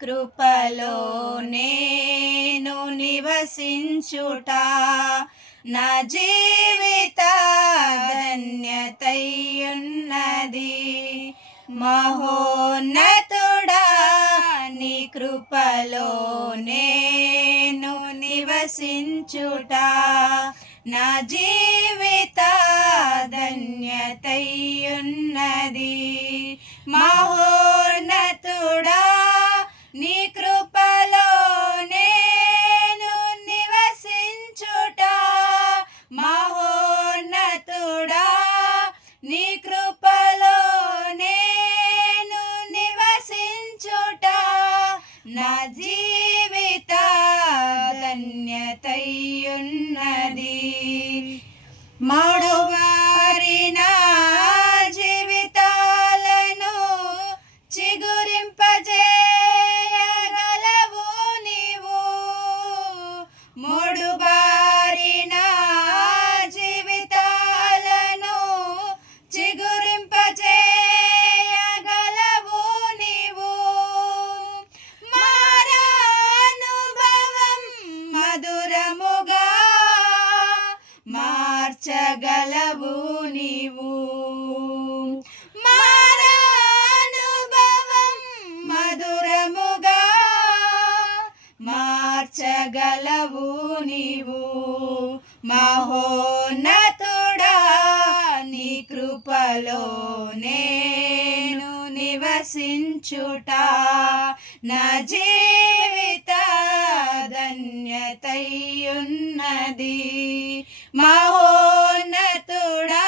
కృపలో నేను నివసించుట నా జీవిత ధన్యతయున్నది. మహోన్నతుడా నీ కృపలో నేను నివసించుట నా జీవిత ధన్యతయున్నది. మహోన్నతుడా నీ కృపలో నేను నివసించుట మహోన్నతుడా నీ కృపలో నేను నివసించుట నా జీవిత ధన్యతయున్నది. మడువారిన జీవితాలను చిగురింపజేయగలవు నీవు. మడువారిన జీవితాలను చిగురింపజేయగలవు నీవు. మారానుభవం మధురముగా మార్చగలవు నీవు. మారానుభవం మధురముగా మార్చగలవు నీవు. మహోన్నతుడా నీ కృపలో నేను నివసించుట నా జీవిత ధన్యతయున్నది. మహోన్నతుడా